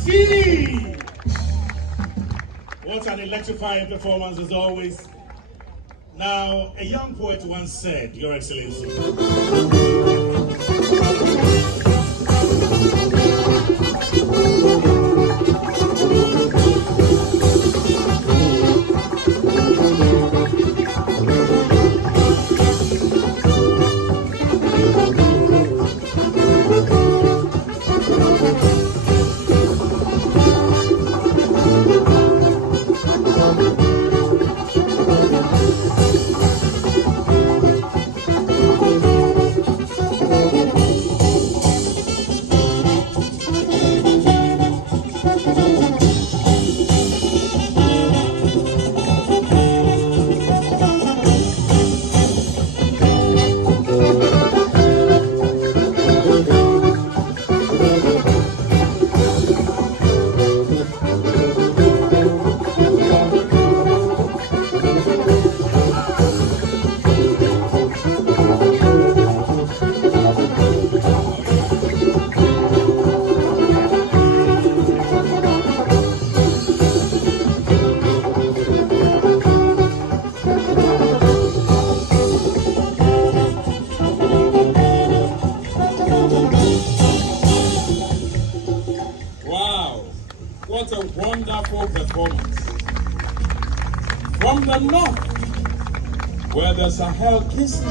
Nacee! What an electrifying performance as always. Now, a young poet once said, Your Excellency, what a wonderful performance. From the north, where the Sahel kisses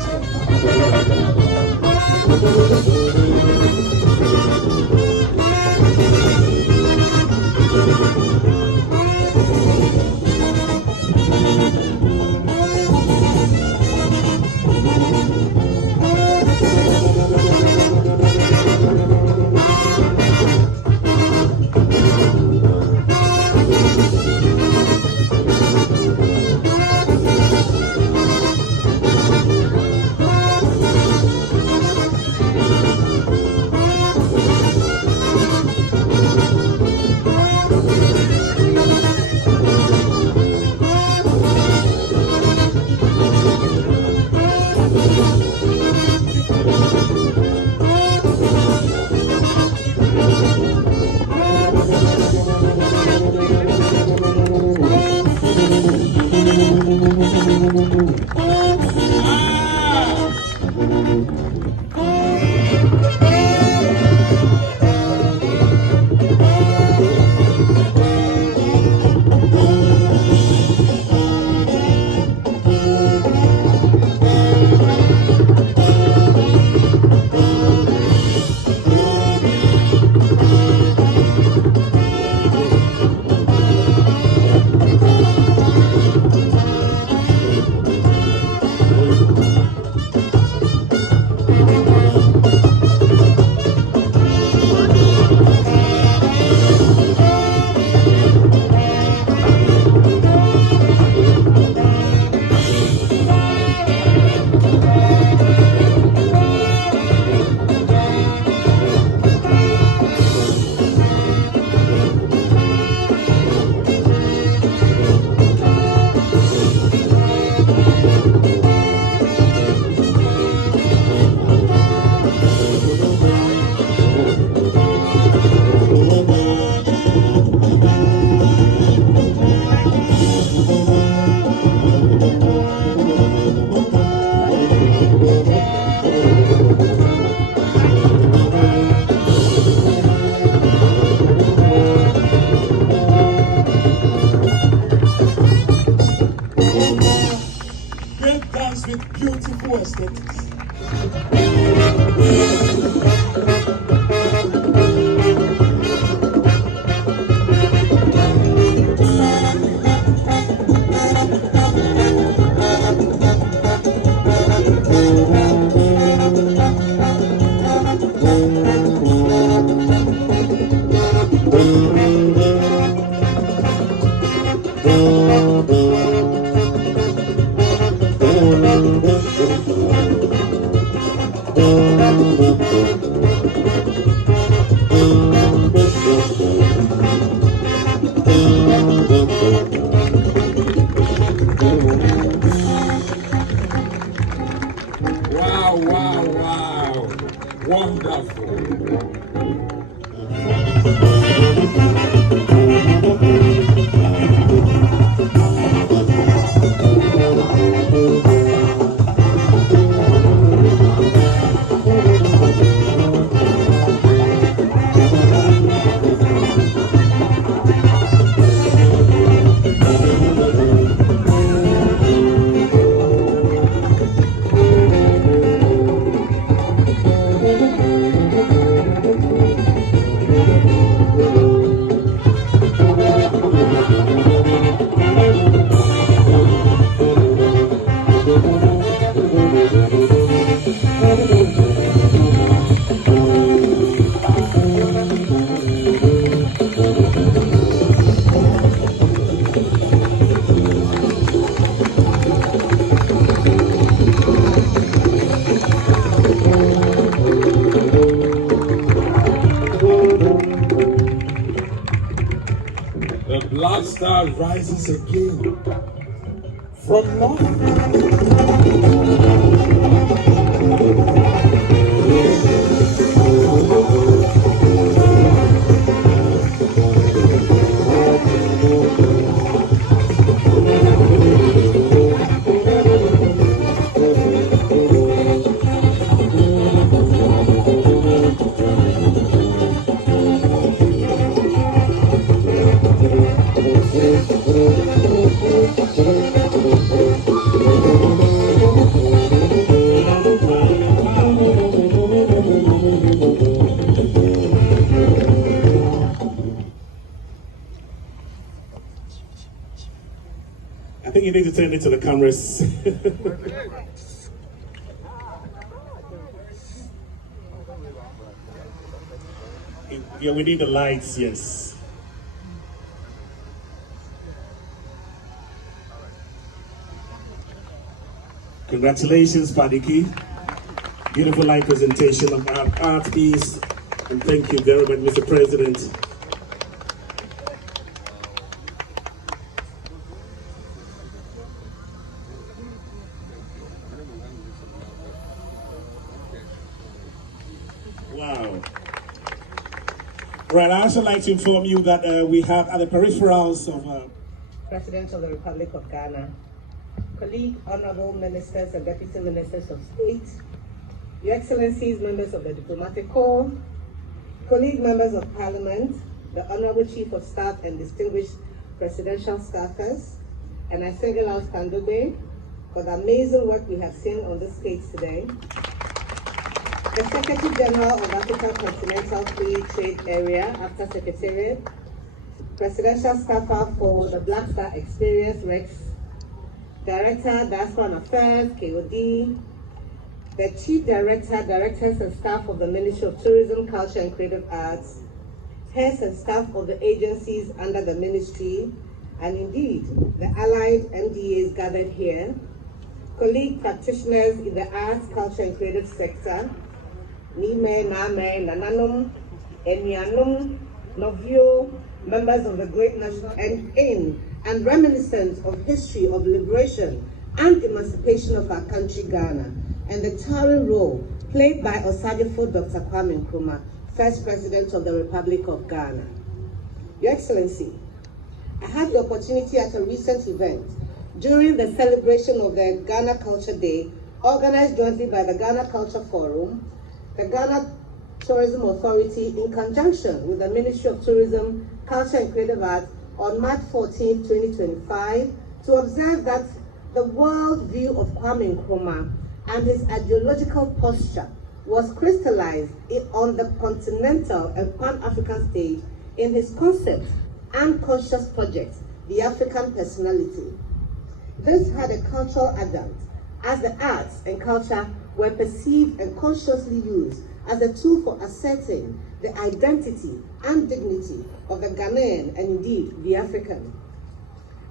with beautiful aesthetics. Wow, wow, wow. Wonderful. Black Star rises again from nothing. I think you need to turn it to the cameras. Yeah, we need the lights, yes. Congratulations, Padiki. Beautiful live presentation of our art piece. And thank you very much, Mr. President. Wow. Right, I also like to inform you that we have at the peripherals of President of the Republic of Ghana, colleague, honorable ministers and deputy ministers of state, Your Excellencies, members of the diplomatic corps, colleague members of parliament, the honorable chief of staff and distinguished presidential staffers, and I single out Kandogbe for the amazing work we have seen on this stage today. The Secretary General of Africa Continental Free Trade Area, after Secretariat, Presidential Staffer for the Black Star Experience, Rex, Director, Diaspora and Affairs, KOD, the Chief Director, Directors and Staff of the Ministry of Tourism, Culture and Creative Arts, heads and staff of the agencies under the ministry, and indeed, the allied MDAs gathered here, colleague practitioners in the arts, culture and creative sector, Nime, Name, Nananum, Enyanum, Novio, members of the great national and reminiscent of history of liberation and emancipation of our country, Ghana, and the towering role played by Osadefo Dr. Kwame Nkrumah, first President of the Republic of Ghana. Your Excellency, I had the opportunity at a recent event during the celebration of the Ghana Culture Day, organized jointly by the Ghana Culture Forum, the Ghana Tourism Authority, in conjunction with the Ministry of Tourism, Culture and Creative Arts, on March 14, 2025, to observe that the world view of Kwame Nkrumah and his ideological posture was crystallized on the continental and pan-African stage in his concept and conscious project, The African Personality. This had a cultural adjunct, as the arts and culture were perceived and consciously used as a tool for asserting the identity and dignity of the Ghanaian and indeed the African.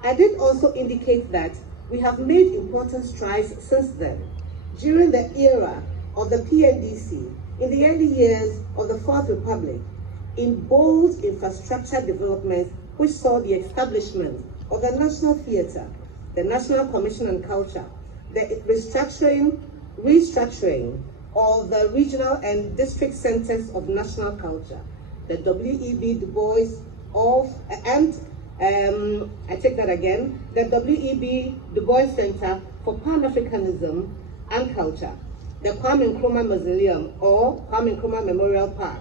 I did also indicate that we have made important strides since then. During the era of the PNDC, in the early years of the Fourth Republic, in bold infrastructure developments which saw the establishment of the National Theatre, the National Commission on Culture, the restructuring of the regional and district centers of national culture, the W.E.B. Du Bois the W.E.B. Du Bois Center for Pan-Africanism and Culture, the Kwame Nkrumah Mausoleum or Kwame Nkrumah Memorial Park,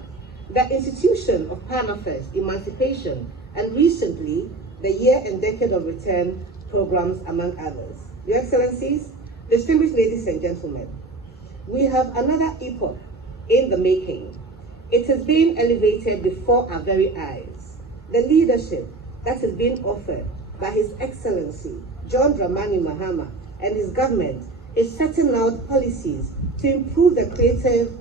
the Institution of Pan-Affairs, Emancipation, and recently, the Year and Decade of Return programs, among others. Your Excellencies, distinguished ladies and gentlemen, we have another epoch in the making. It is being elevated before our very eyes. The leadership that is being offered by His Excellency John Dramani Mahama and his government is setting out policies to improve the creative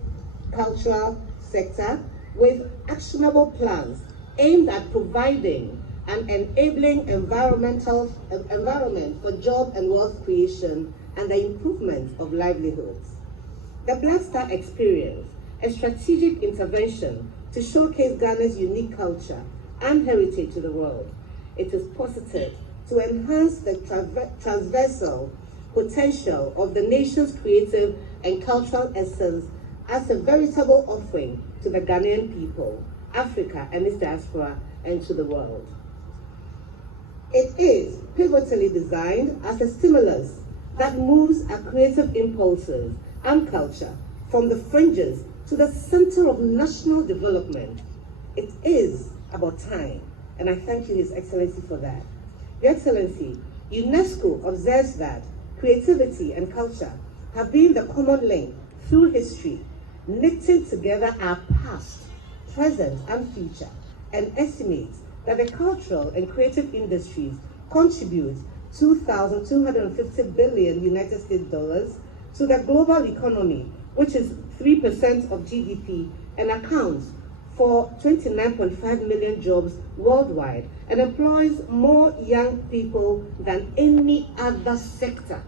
cultural sector with actionable plans aimed at providing an enabling environment for job and wealth creation and the improvement of livelihoods. The Black Star Experience, a strategic intervention to showcase Ghana's unique culture and heritage to the world, it is posited to enhance the transversal potential of the nation's creative and cultural essence as a veritable offering to the Ghanaian people, Africa and its diaspora, and to the world. It is pivotally designed as a stimulus that moves our creative impulses and culture from the fringes to the center of national development. It is about time, and I thank you, His Excellency, for that. Your Excellency, UNESCO observes that creativity and culture have been the common link through history, knitting together our past, present, and future, and estimates that the cultural and creative industries contribute 2,250 billion United States dollars to the global economy, which is 3% of GDP, and accounts for 29.5 million jobs worldwide, and employs more young people than any other sector.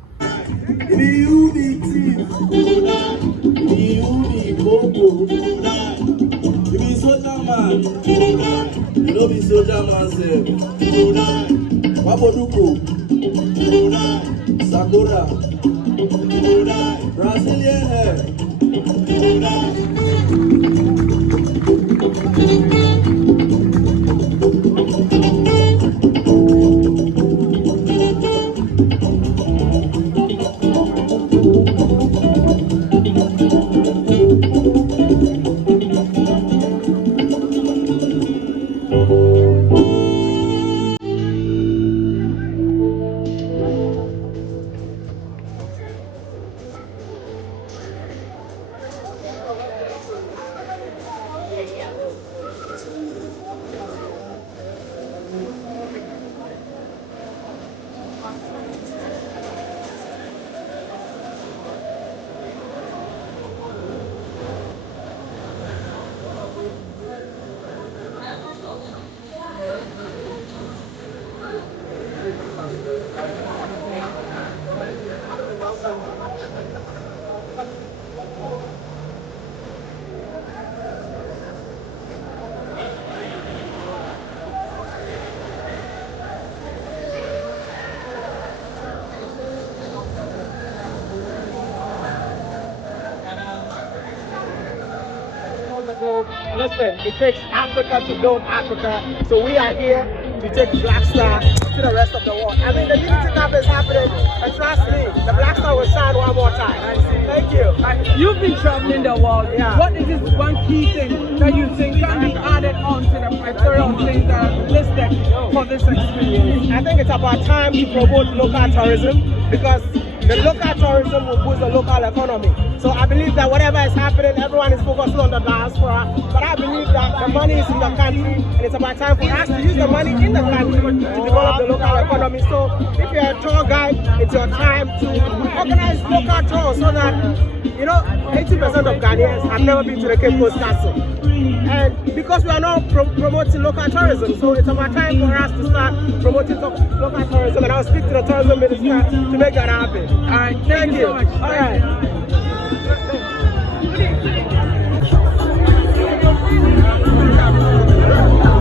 Listen, it takes Africa to build Africa, so we are here to take Black Star to the rest of the world. I mean, the Unity Cup is happening, and trust me, the Black Star will shine one more time. Thank you. You've been traveling the world. Yeah. What is this one key thing that you think can be added on to the plethora of things that are listed for this experience? I think it's about time to promote local tourism, because the local tourism will boost the local economy. So I believe that whatever is happening, everyone is focusing on the diaspora, but I believe that the money is in the country, and it's about time for us to use the money in the country to develop the local economy. So if you're a tour guide, it's your time to organize local tours so that, 80% of Ghanaians have never been to the Cape Coast Castle. And because we are not promoting local tourism, so it's about time for us to start promoting local tourism, and I'll speak to the tourism minister to make that happen. All right, thank you so much. All right. Thank you.